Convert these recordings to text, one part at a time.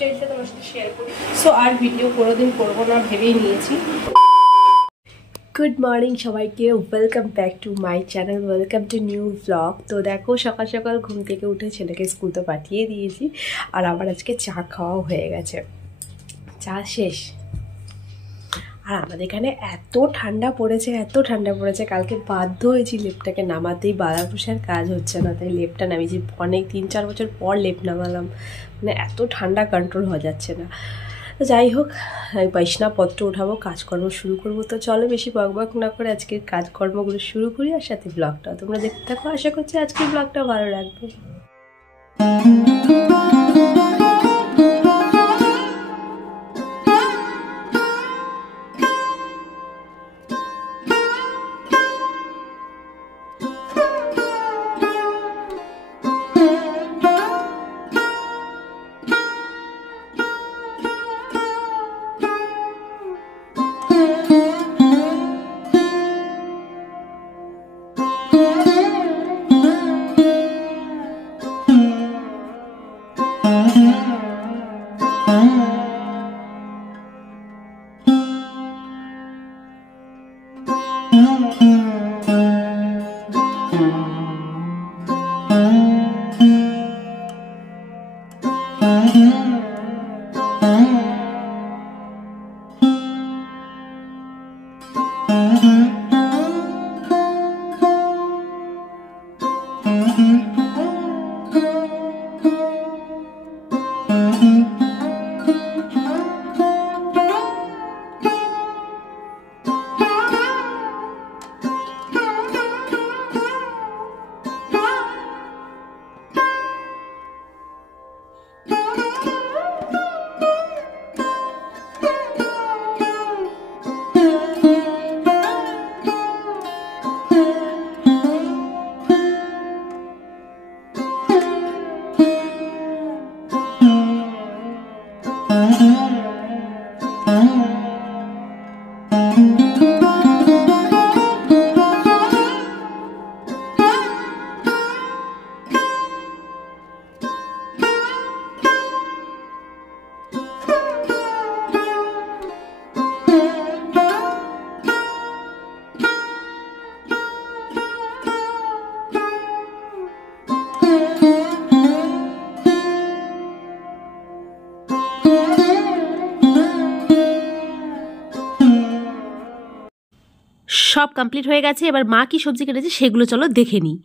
লাইফস্টাইলটা তোমার সাথে শেয়ার করি। সো আর ভিডিও কোনোদিন করবো না ভেবেই নিয়েছি। গুড মর্নিং সবাইকে, welcome back to my channel, welcome to new blog. তো দেখো সকাল সকাল ঘুম থেকে উঠে ছেলেকে স্কুল তো পাঠিয়ে দিয়েছি, আর আমার আজকে চা খাওয়াও হয়ে গেছে, চা শেষ। আর আমাদের এখানে এত ঠান্ডা পড়েছে, কালকে বাধ্য হয়েছি লেপটাকে নামাতেই, বালাপুষার কাজ হচ্ছে না, তাই লেপটা নামিয়েছি। অনেক 3-4 বছর পর লেপ নামালাম, মানে এত ঠান্ডা কন্ট্রোল হয়ে যাচ্ছে না। তো যাই হোক, বিছানাপত্র উঠাবো, কাজকর্ম শুরু করবো। তো চলো বেশি বকবক না করে আজকের কাজকর্মগুলো শুরু করি, আর সাথে ব্লগটা তোমরা দেখতে থাকো। আশা করছি আজকের ব্লগটা ভালো লাগবে। সব কমপ্লিট হয়ে গেছে। এবার মা কি সবজি কেটেছে সেগুলো চলো দেখে নিই।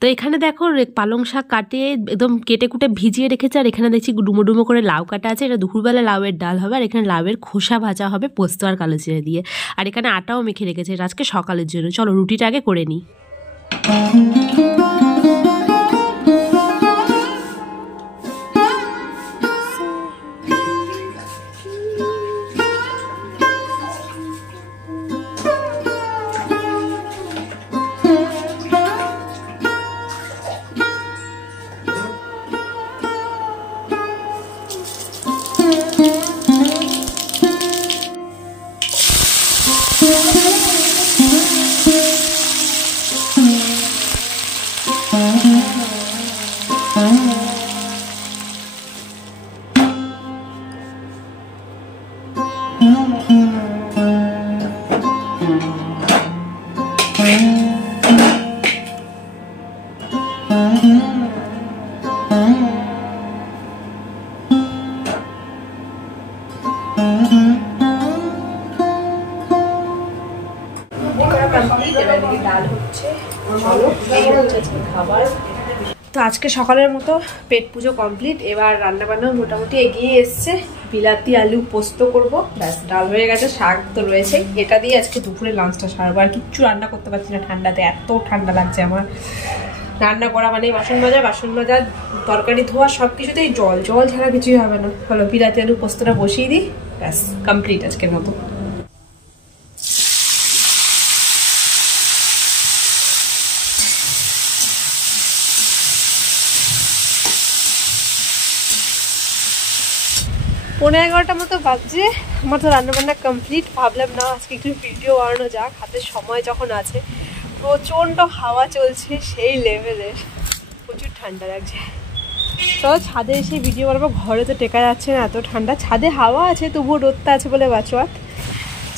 তো এখানে দেখো পালং শাক কাটে একদম কেটে কুটে ভিজিয়ে রেখেছে, আর এখানে দেখছি ডুমো ডুমো করে লাউ কাটা আছে, এটা দুপুরবেলা লাউয়ের ডাল হবে, আর এখানে লাউয়ের খোসা ভাজা হবে পোস্ত আর কালো জিরে দিয়ে, আর এখানে আটাও মেখে রেখেছে এটা আজকে সকালের জন্য। চলো রুটিটা আগে করে নিই। তো আজকে সকালের মতো পেট পুজো কমপ্লিট, এবার রান্নাবান্নাও মোটামুটি এগিয়ে এসছে। বিলাতি আলু পোস্ত করবো, ব্যাস ডাল হয়ে গেছে, শাক তো রয়েছে। এটা দিয়ে আজকে দুপুরে লাঞ্চটা সারবো, আর কিচ্ছু রান্না করতে পারছি না ঠান্ডাতে, এত ঠান্ডা লাগছে আমার। রান্না করা মানে বাসন মাজা তরকারি ধোয়া সব কিছুতেই জল ছাড়া কিছুই হবে না। হলো বিলাতি আলু পোস্তটা বসিয়ে দিই, ব্যাস কমপ্লিট আজকের মতো। 11:30 মতো বাজছে। আমার তো রান্নাবান্না কমপ্লিট। ভাবলাম না আজকে একটু ভিডিও বানানো যাক, হাতে সময় যখন আছে। প্রচণ্ড হাওয়া চলছে সেই লেভেলের, প্রচুর ঠান্ডা লাগছে। চলো ছাদে এসে ভিডিও বানাবো, ঘরে তো টেকা যাচ্ছে না, এত ঠান্ডা। ছাদে হাওয়া আছে, তবুও রোদটা আছে বলে বাঁচোয়াত।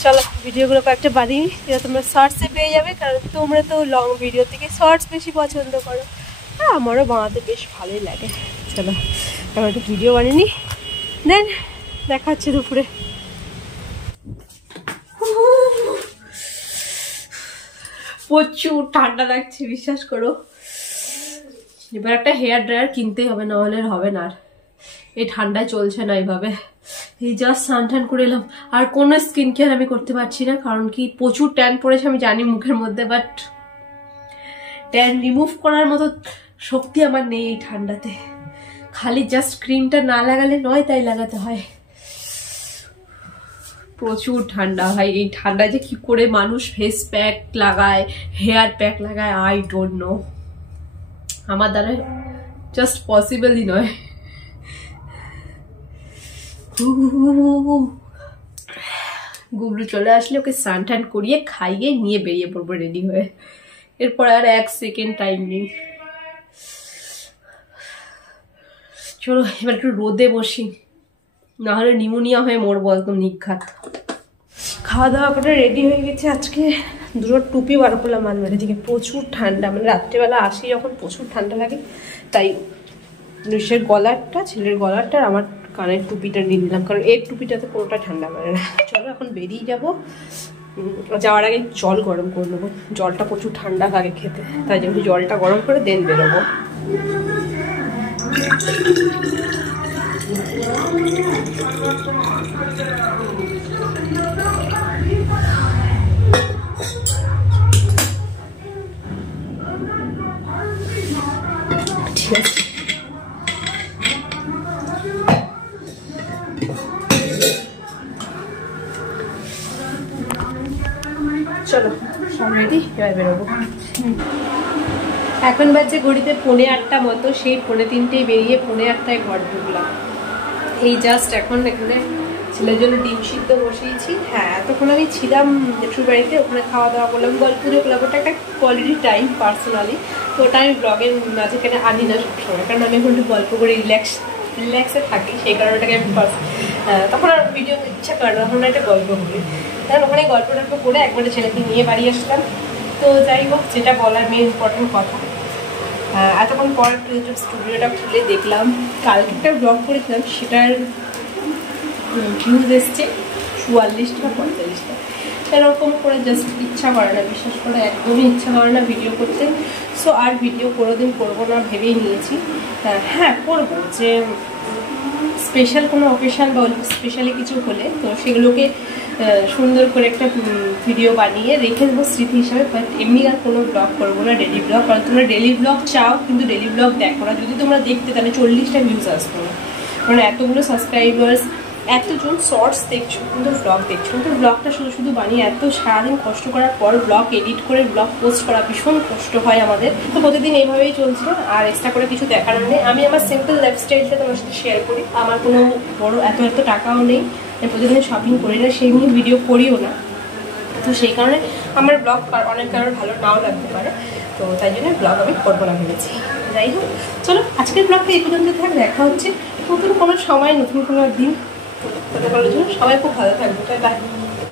চলো ভিডিওগুলো কয়েকটা বানিয়ে যেটা তোমরা শর্টসে পেয়ে যাবে, কারণ তোমরা তো লং ভিডিও থেকে শর্টস বেশি পছন্দ করো, আর আমারও বানাতে বেশ ভালোই লাগে। চলো এবার একটু ভিডিও বানিয়ে নিই, দেন দেখা হচ্ছে দুপুরে। প্রচুর ঠান্ডা লাগছে, বিশ্বাস করো। এবার একটা হেয়ার ড্রায়ার কিনতেই হবে, না হলে হবে না। আর এই ঠান্ডায় চলছে না এইভাবে। এই জাস্ট স্নান করে এলাম, আর কোনো স্কিন কেয়ার আমি করতে পারছি না, কারণ কি প্রচুর ট্যান পড়েছে আমি জানি মুখের মধ্যে, বাট ট্যান রিমুভ করার মতো শক্তি আমার নেই এই ঠান্ডাতে। খালি জাস্ট ক্রিমটা না লাগালে নয়, তাই লাগাতে হয়। প্রচুর ঠান্ডা ভাই, এই ঠান্ডায় যে কি করে মানুষ ফেস প্যাক লাগায়, হেয়ার প্যাক লাগায়, আই ডোন্ট নো। আমার দ্বারা জাস্ট পসিবলই নয়। গুবলু চলে আসলে ওকে স্নান টান করিয়ে খাইয়ে নিয়ে বেরিয়ে পড়বো রেডি হয়ে। এরপর আর 1 সেকেন্ড টাইম নেই। চলো এবার একটু রোদে বসি, না হলে নিউমোনিয়া হয়ে মরবো একদম নিঘাত। খাওয়া দাওয়া করে রেডি হয়ে গেছে। আজকে দুটো টুপি বার করলাম আলমারি থেকে, প্রচুর ঠান্ডা, মানে রাত্রিবেলা আসি যখন প্রচুর ঠান্ডা লাগে, তাই নুসের গলারটা, ছেলের গলারটা, আর আমার কানের টুপিটা নিয়ে নিলাম, কারণ এই টুপিটাতে কোনোটা ঠান্ডা মানে না। চলো এখন বেরিয়ে যাবো, যাওয়ার আগে জল গরম করে নেবো, জলটা প্রচুর ঠান্ডা লাগে খেতে, তাই জন্য জলটা গরম করে দেন বেরোবো। ঠিক আছে, চলো সব রেডি, এবার বেরোবো। এখন বাজে ঘড়িতে 8:45 মতো, সেই 3:45 বেরিয়ে 8:45 ঘর ঢুকলাম। এই জাস্ট এখন এখানে ছেলের জন্য ডিম সিদ্ধ বসিয়েছি। হ্যাঁ, এতক্ষণ আমি ছিলাম জেঠুর বাড়িতে, ওখানে খাওয়া দাওয়া করলাম, গল্প করলাম। ওটা একটা কোয়ালিটি টাইম পার্সোনালি, তো ওটা আমি ব্লগের মাঝখানে আনি না সবসময়, কারণ আমি এখন একটু গল্প করে রিল্যাক্সে থাকি, সেই কারণে ওটাকে আমি তখন আর ভিডিও ইচ্ছা করে না, তখন একটা গল্প করি। তখন ওখানে গল্প করে একবারে ছেলেকে নিয়ে বাড়ি আসলাম। তো যাই হোক, যেটা বলার মেন ইম্পর্টেন্ট কথা, এতক্ষণ পর ইউটিউব স্টুডিওটা খুলে দেখলাম, কালকে একটা ব্লগ করেছিলাম, সেটার ভিউজ এসছে 44টা বা 45টা। এরকম করে জাস্ট ইচ্ছা করে না, বিশ্বাস করে একদমই ইচ্ছা করে না ভিডিও করতে। সো আর ভিডিও কোনোদিন করবো না ভেবেই নিয়েছি। হ্যাঁ করবো, যে স্পেশাল কোনো অকেশান বা স্পেশালি কিছু হলে তো সেগুলোকে সুন্দর করে একটা ভিডিও বানিয়ে রেখে দেবো স্মৃতি হিসাবে। বাট এমনি আর কোনো ব্লগ করবো না, ডেলি ব্লগ। কারণ তোমরা ডেলি ব্লগ চাও, কিন্তু ডেলি ব্লগ দেখো না। যদি তোমরা দেখতে তাহলে 40টা ভিউজ আসতো না, কারণ এতগুলো সাবস্ক্রাইবার্স, এতজন শর্টস দেখছো কিন্তু ব্লগ দেখছো, কিন্তু ব্লগটা শুধু বানিয়ে এত সারাদিন কষ্ট করার পর ব্লগ এডিট করে ব্লগ পোস্ট করা ভীষণ কষ্ট হয় আমাদের। তো প্রতিদিন এইভাবেই চলছে, আর এক্সট্রা করে কিছু দেখার নেই। আমি আমার সিম্পল লাইফস্টাইলটা তোমার সাথে শেয়ার করি। আমার কোনো বড় এত টাকাও নেই, আমি প্রতিদিন শপিং করি না, সেই নিয়ে ভিডিও করিও না। তো সেই কারণে আমার ব্লগ অনেক কারোর ভালো নাও লাগতে পারে, তো তাই জন্য ব্লগ আমি করবো না ভেবেছি। যাই হোক, চলো আজকের ব্লগটা এই পর্যন্ত থাক, দেখা হচ্ছে নতুন কোনো সময়, নতুন কোনো দিন। ততক্ষণের জন্য সবাই খুব ভালো থাকবে, বাই।